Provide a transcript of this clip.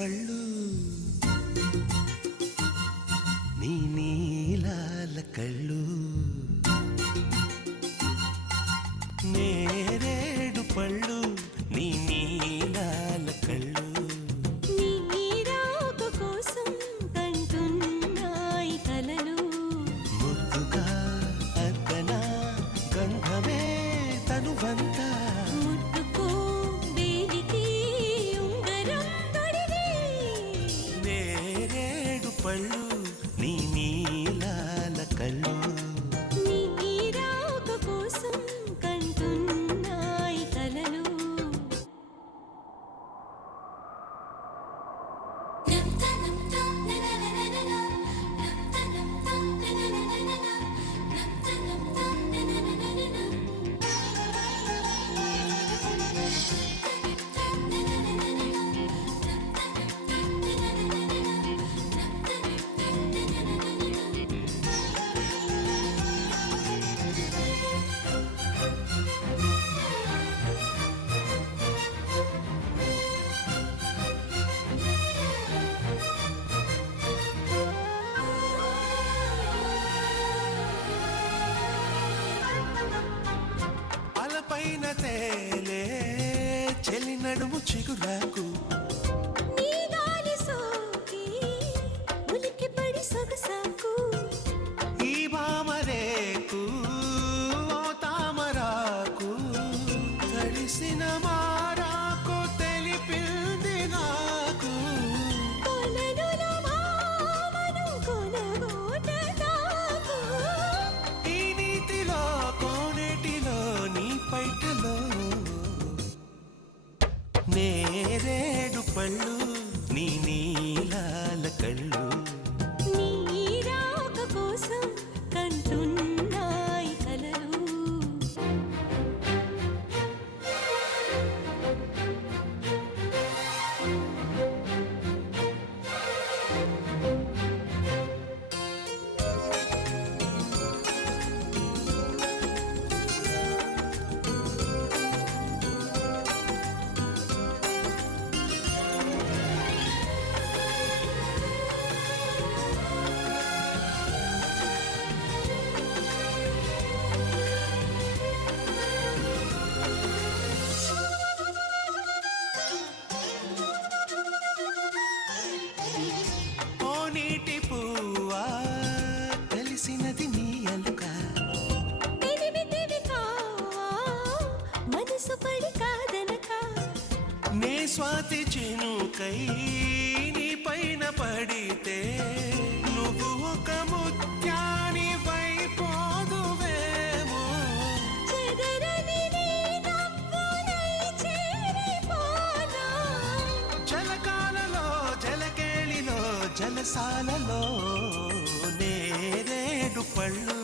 పళ్ళు నీ నీలాల కళ్ళు నేరేడు పళ్ళు నీ నీలాల కళ్ళు నీ రాక కోసం కంటున్నాయి కలలు ముద్దుగా అర్ధన గంధమే తనువంతా ముట్టుకో వేలికి ఉంగరం తొడిగి నేరేడు పళ్ళు నీ నీలాల కళ్ళు నీ రాక కోసం కంటున్నాయి కలలు అలపైన తేలే చెలి నడుము చిగురాకు నీ గాలి సోకి ఉలికి పడి సొగసాకు ఈ భామరేకు ఓ తామరాకు తడిసిన మారాకు తెలిపింది నాకు కొలనుల భావను కొనగోటదాకు ఈ నీతిలో కోనేటిలో నీ పైటలో నేరేడు పళ్ళు నీ నీలాల కళ్ళు నీ రాక కోసం కంటున్నాయి కలలు ఓ నీటి పువ్వా తెలిసినది నీ అలుక తెలివితేవి కావా మనసు పడి కాదనక నే స్వాతి చినుకై నీ పైన పడితే నువ్వు ఒక ముత్యాని వైపోదువేమో చెదరని నీ నవ్వులై చేరిపోనా జలకాలలో జలకేళిలో జలసాలలో నేరేడు పళ్ళు